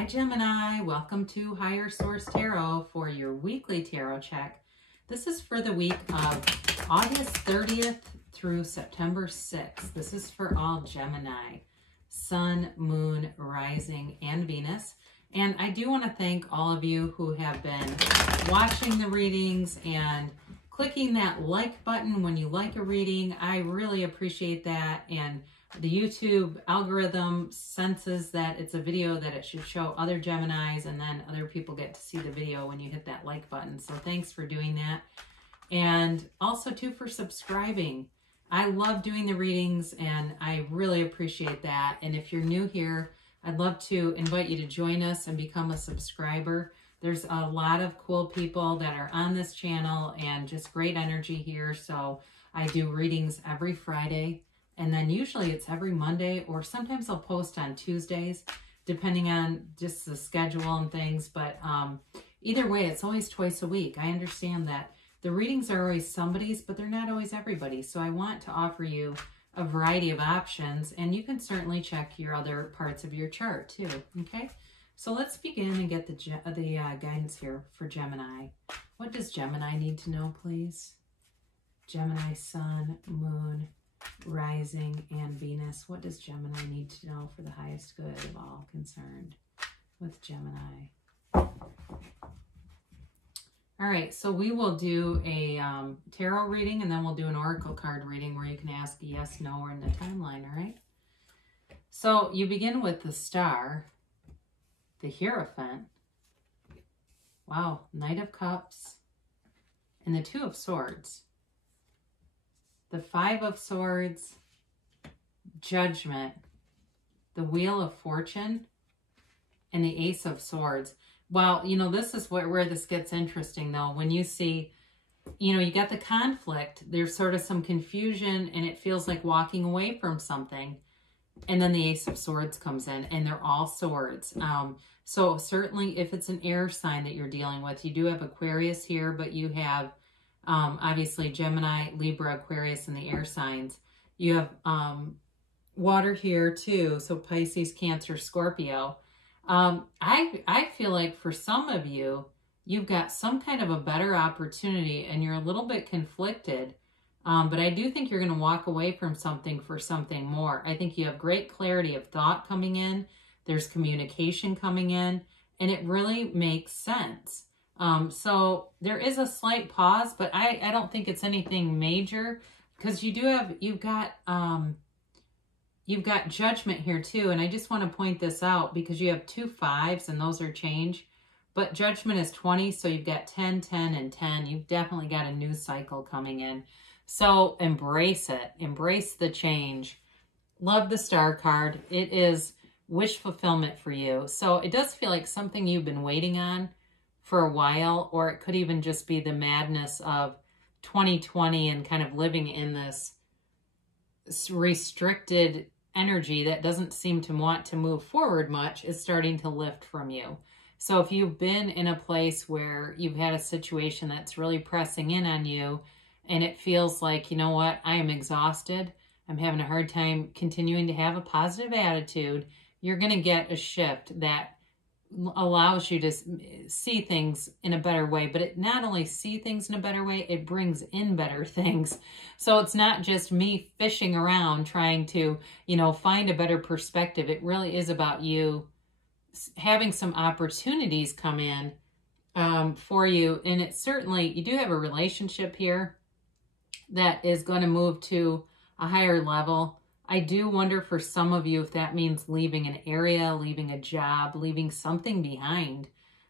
Hi Gemini, welcome to Higher Source Tarot for your weekly tarot check. This is for the week of August 30th through September 6th. This is for all Gemini, Sun, Moon, Rising, and Venus. And I do want to thank all of you who have been watching the readings and clicking that like button when you like a reading. I really appreciate that. And the YouTube algorithm senses that it's a video that it should show other Geminis, and then other people get to see the video when you hit that like button. So thanks for doing that. And also too for subscribing. I love doing the readings and I really appreciate that. And if you're new here, I'd love to invite you to join us and become a subscriber. There's a lot of cool people that are on this channel and just great energy here. So I do readings every Friday. And then usually it's every Monday, or sometimes I'll post on Tuesdays, depending on just the schedule and things. But either way, it's always twice a week. I understand that the readings are always somebody's, but they're not always everybody's. So I want to offer you a variety of options, and you can certainly check your other parts of your chart too, okay? So let's begin and get the guidance here for Gemini. What does Gemini need to know, please? Gemini, Sun, Moon, Rising, and Venus. What does Gemini need to know for the highest good of all concerned with Gemini? All right, so we will do a tarot reading, and then we'll do an oracle card reading where you can ask a yes, no, or in the timeline, all right? So you begin with the Star, the Hierophant, wow, Knight of Cups, and the Two of Swords. The Five of Swords, Judgment, the Wheel of Fortune, and the Ace of Swords. Well, you know, this is where this gets interesting, though. When you see, you know, you got the conflict, there's sort of some confusion, and it feels like walking away from something. And then the Ace of Swords comes in, and they're all swords. So certainly if it's an air sign that you're dealing with, you do have Aquarius here, but you have obviously Gemini, Libra, Aquarius, and the air signs. You have water here too, so Pisces, Cancer, Scorpio. I feel like for some of you, you've got some kind of a better opportunity and you're a little bit conflicted, but I do think you're going to walk away from something for something more. I think you have great clarity of thought coming in. There's communication coming in, and it really makes sense. So there is a slight pause, but I don't think it's anything major, because you do have, you've got Judgment here too. And I just want to point this out because you have 2 5s and those are change, but Judgment is 20. So you've got 10, 10, and 10. You've definitely got a new cycle coming in. So embrace it, embrace the change. Love the Star card. It is wish fulfillment for you. So it does feel like something you've been waiting on for a while, or it could even just be the madness of 2020 and kind of living in this restricted energy that doesn't seem to want to move forward much is starting to lift from you. So if you've been in a place where you've had a situation that's really pressing in on you and it feels like, you know what, I am exhausted, I'm having a hard time continuing to have a positive attitude, you're going to get a shift that allows you to see things in a better way. But it not only see things in a better way, it brings in better things. So it's not just me fishing around trying to, you know, find a better perspective. It really is about you having some opportunities come in for you. And it's certainly, you do have a relationship here that is going to move to a higher level. I do wonder for some of you if that means leaving an area, leaving a job, leaving something behind,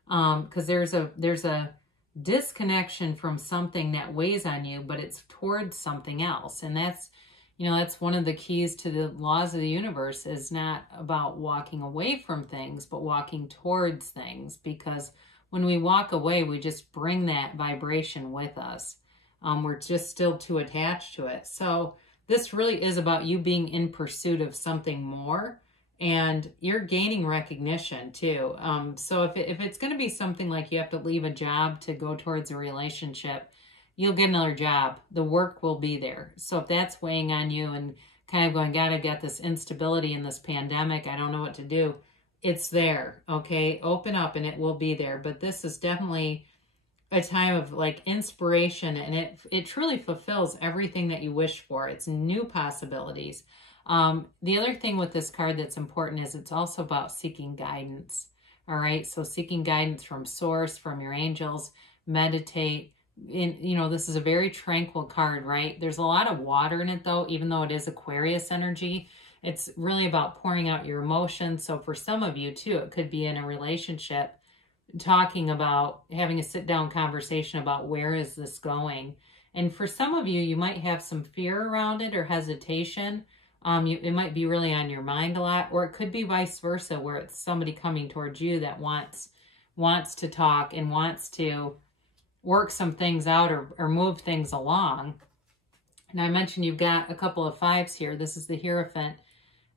because there's a disconnection from something that weighs on you, but it's towards something else. And that's, you know, that's one of the keys to the laws of the universe, is not about walking away from things, but walking towards things. Because when we walk away, we just bring that vibration with us. We're just still too attached to it. So this really is about you being in pursuit of something more, and you're gaining recognition too. So if it's going to be something like you have to leave a job to go towards a relationship, you'll get another job. The work will be there. So if that's weighing on you and kind of going, God, I've got this instability in this pandemic, I don't know what to do, it's there, okay? Open up and it will be there. But this is definitely a time of like inspiration, and it truly fulfills everything that you wish for. It's new possibilities. The other thing with this card that's important is it's also about seeking guidance. All right, so seeking guidance from source, from your angels, meditate. This is a very tranquil card, right? There's a lot of water in it though, even though it is Aquarius energy. It's really about pouring out your emotions. So for some of you too, it could be in a relationship, talking about having a sit-down conversation about where is this going. And for some of you, you might have some fear around it or hesitation. It might be really on your mind a lot, or it could be vice versa, where it's somebody coming towards you that wants to talk and wants to work some things out or move things along. Now, I mentioned you've got a couple of fives here. This is the Hierophant.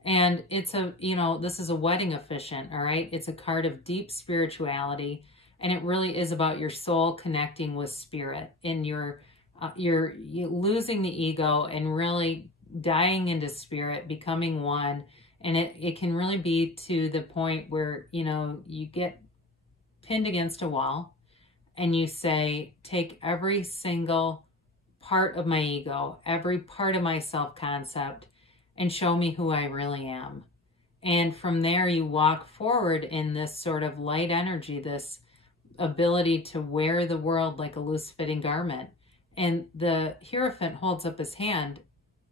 And it's this is a wedding officiant, all right? It's a card of deep spirituality, and it really is about your soul connecting with spirit, and you're losing the ego and really dying into spirit, becoming one. And it can really be to the point where, you get pinned against a wall and you say, take every single part of my ego, every part of my self-concept, and show me who I really am. And from there, you walk forward in this sort of light energy, this ability to wear the world like a loose-fitting garment. And the Hierophant holds up his hand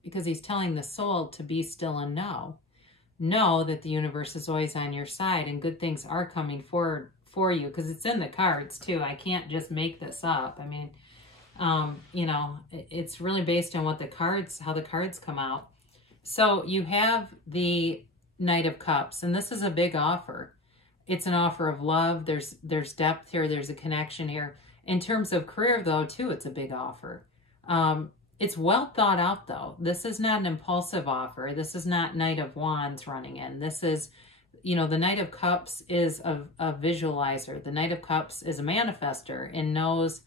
because he's telling the soul to be still and know that the universe is always on your side, and good things are coming forward for you, because it's in the cards too. I can't just make this up. I mean, it's really based on how the cards come out. So you have the Knight of Cups, and this is a big offer. It's an offer of love. There's depth here. There's a connection here. In terms of career, though, too, it's a big offer. It's well thought out, though. This is not an impulsive offer. This is not Knight of Wands running in. This is, the Knight of Cups is a visualizer. The Knight of Cups is a manifester and knows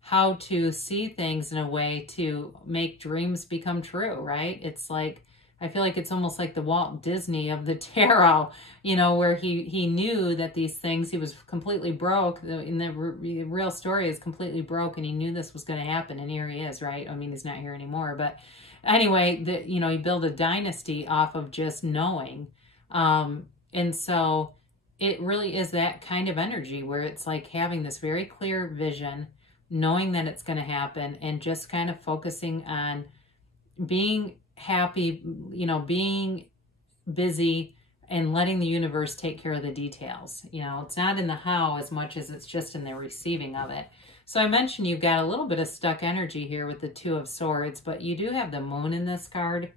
how to see things in a way to make dreams become true, right? It's like, I feel like it's almost like the Walt Disney of the tarot, where he knew that these things, he was completely broke. In the real story is completely broke, and he knew this was going to happen, and here he is, right? I mean, he's not here anymore, but anyway, he built a dynasty off of just knowing. And so it really is that kind of energy where it's like having this very clear vision, knowing that it's going to happen, and just kind of focusing on being happy, being busy, and letting the universe take care of the details. It's not in the how as much as it's just in the receiving of it. So I mentioned you've got a little bit of stuck energy here with the Two of Swords, but you do have the Moon in this card.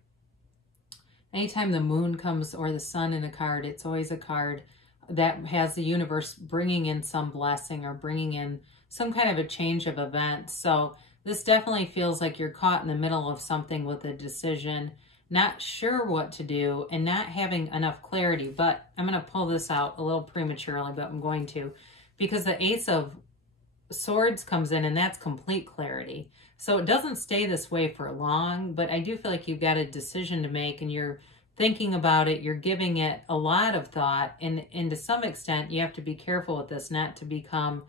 Anytime the moon comes or the sun in a card, it's always a card that has the universe bringing in some blessing or bringing in some kind of a change of events. So this definitely feels like you're caught in the middle of something with a decision, not sure what to do, and not having enough clarity. But I'm going to pull this out a little prematurely, but I'm going to, because the Ace of Swords comes in, and that's complete clarity. So it doesn't stay this way for long, but I do feel like you've got a decision to make, and you're thinking about it, you're giving it a lot of thought, and to some extent, you have to be careful with this, not to become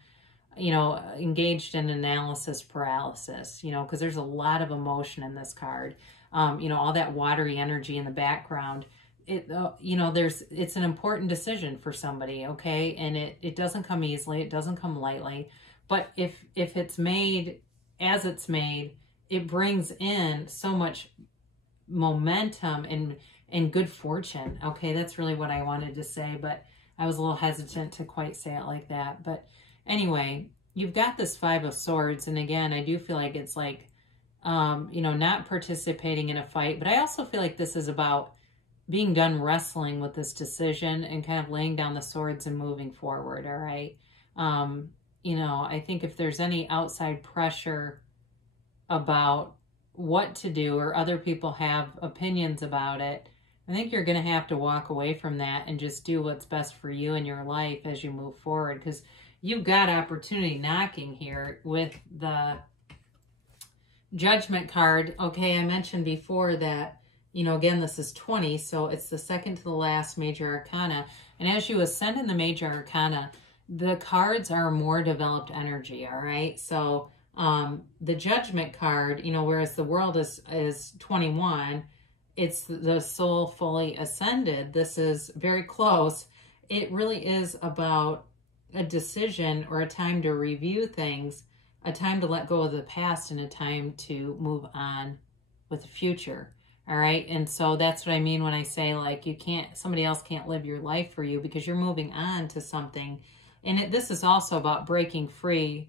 engaged in analysis paralysis, because there's a lot of emotion in this card. All that watery energy in the background. It's an important decision for somebody, okay? And it doesn't come easily. It doesn't come lightly. But if it's made as it's made, it brings in so much momentum and good fortune. Okay, that's really what I wanted to say, but I was a little hesitant to quite say it like that. But anyway, you've got this Five of Swords, and again, I do feel like it's like, not participating in a fight, but I also feel like this is about being done wrestling with this decision and kind of laying down the swords and moving forward, all right? I think if there's any outside pressure about what to do, or other people have opinions about it, I think you're going to have to walk away from that and just do what's best for you in your life as you move forward, because you've got opportunity knocking here with the Judgment card. Okay, I mentioned before that you know, again, this is 20, so it's the second to the last major arcana. And as you ascend in the major arcana, the cards are more developed energy, all right? So the Judgment card, you know, whereas the World is 21, it's the soul fully ascended. This is very close. It really is about a decision or a time to review things, a time to let go of the past, and a time to move on with the future. All right. And so that's what I mean when I say, like, somebody else can't live your life for you, because you're moving on to something. And this is also about breaking free.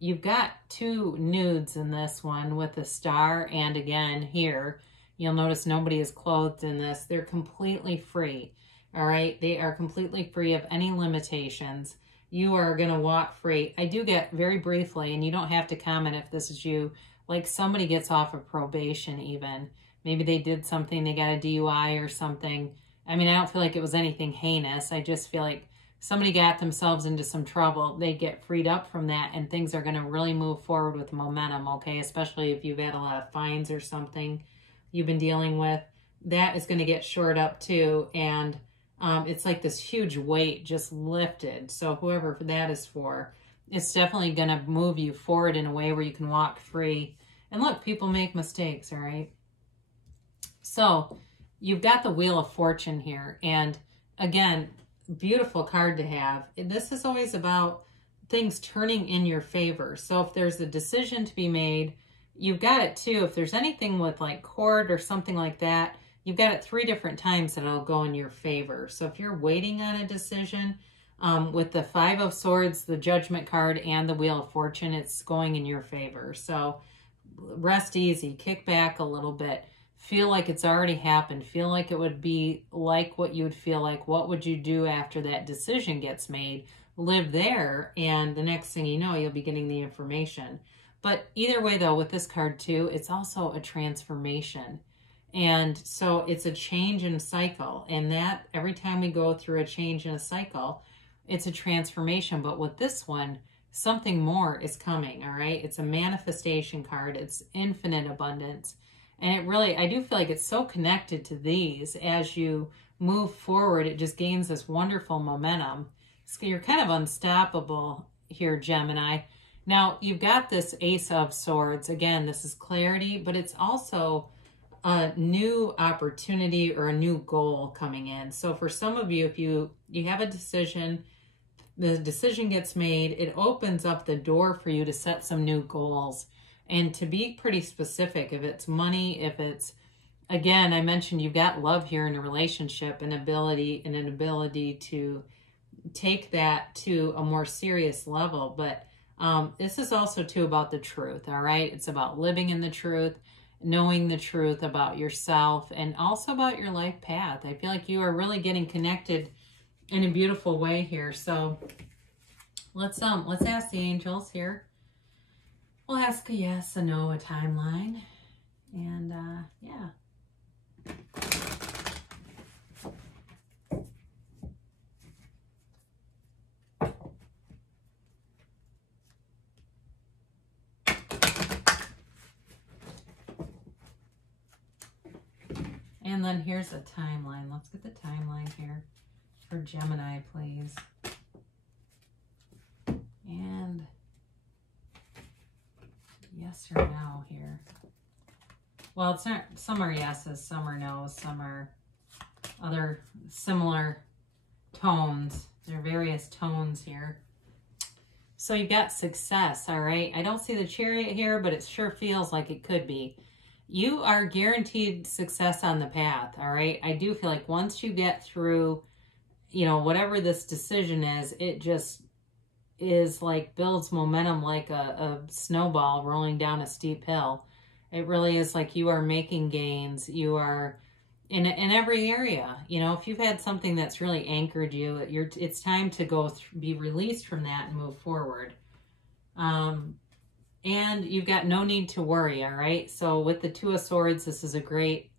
You've got two nudes in this one with the star, and again here, you'll notice nobody is clothed in this. They're completely free. All right. They are completely free of any limitations. You are going to walk free. I do get very briefly, and you don't have to comment if this is you, like somebody gets off of probation even. Maybe they did something, they got a DUI or something. I mean, I don't feel like it was anything heinous. I just feel like somebody got themselves into some trouble. They get freed up from that, and things are going to really move forward with momentum, okay? Especially if you've had a lot of fines or something you've been dealing with. That is going to get shored up too, and it's like this huge weight just lifted. So whoever that is for, it's definitely going to move you forward in a way where you can walk free. And look, people make mistakes, all right? So you've got the Wheel of Fortune here. And again, beautiful card to have. This is always about things turning in your favor. So if there's a decision to be made, you've got it too. If there's anything with like court or something like that, you've got it 3 different times that it'll go in your favor. So if you're waiting on a decision, with the 5 of Swords, the Judgment card, and the Wheel of Fortune, it's going in your favor. So rest easy, kick back a little bit. Feel like it's already happened. Feel like it would be like what you would feel like. What would you do after that decision gets made? Live there, and the next thing you know, you'll be getting the information. But either way, though, with this card too, it's also a transformation. And so it's a change in cycle. And that every time we go through a change in a cycle, it's a transformation. But with this one, something more is coming, all right? It's a manifestation card. It's infinite abundance. And it really, I do feel like it's so connected to these. As you move forward, it just gains this wonderful momentum. So you're kind of unstoppable here, Gemini. Now, you've got this Ace of Swords. Again, this is clarity, but it's also a new opportunity or a new goal coming in. So for some of you, if you have a decision, the decision gets made, it opens up the door for you to set some new goals. And to be pretty specific, if it's money, if it's, again, I mentioned you've got love here in a relationship, an ability to take that to a more serious level. But this is also too about the truth, all right? It's about living in the truth, knowing the truth about yourself, and also about your life path. I feel like you are really getting connected in a beautiful way here. So let's ask the angels here. We'll ask a yes, a no, a timeline, and yeah. And then here's a timeline. Let's get the timeline here for Gemini, please. And yes or no here. Well, it's not, some are yeses, some are no's, some are other similar tones. There are various tones here. So you've got success, all right? I don't see the Chariot here, but it sure feels like it could be. You are guaranteed success on the path, all right? I do feel like once you get through, you know, whatever this decision is, it just is like builds momentum like a snowball rolling down a steep hill. It really is like you are making gains. You are in every area. You know, if you've had something that's really anchored you, it's time to go be released from that and move forward. And you've got no need to worry, all right? So with the Two of Swords, this is a great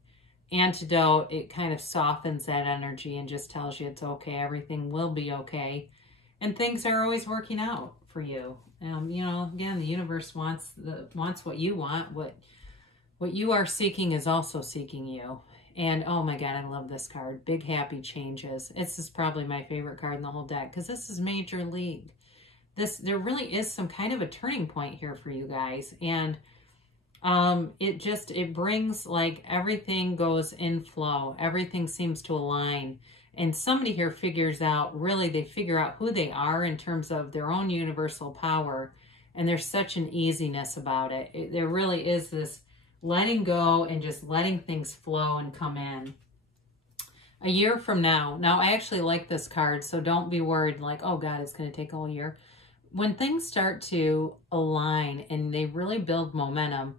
antidote. It kind of softens that energy and just tells you it's okay. Everything will be okay. And things are always working out for you. You know, again, the universe wants what you want, what What you are seeking is also seeking you. And oh my God, I love this card. Big Happy Changes. This is probably my favorite card in the whole deck because this is Major League. There really is some kind of a turning point here for you guys. And it brings, like, everything goes in flow. Everything seems to align. And somebody here figures out, really, they figure out who they are in terms of their own universal power. And there's such an easiness about it. There really is this letting go and just letting things flow and come in. A year from now I actually like this card, so don't be worried like, oh God, it's going to take a whole year. When things start to align and they really build momentum,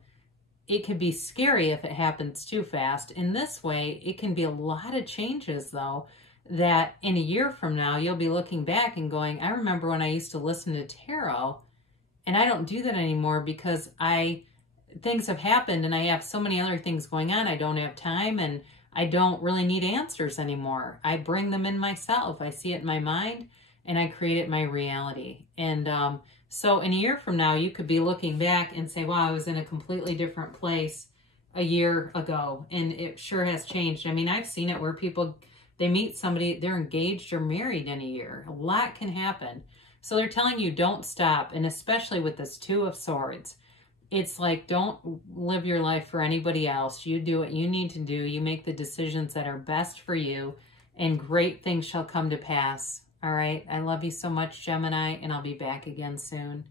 it can be scary if it happens too fast. In this way, it can be a lot of changes, though, that in a year from now, you'll be looking back and going, I remember when I used to listen to tarot, and I don't do that anymore because things have happened and I have so many other things going on. I don't have time and I don't really need answers anymore. I bring them in myself. I see it in my mind and I create it my reality. And so in a year from now, you could be looking back and say, wow, I was in a completely different place a year ago. And it sure has changed. I mean, I've seen it where people, they meet somebody, they're engaged or married in a year. A lot can happen. So they're telling you don't stop. And especially with this Two of Swords, it's like, don't live your life for anybody else. You do what you need to do. You make the decisions that are best for you, and great things shall come to pass. All right. I love you so much, Gemini, and I'll be back again soon.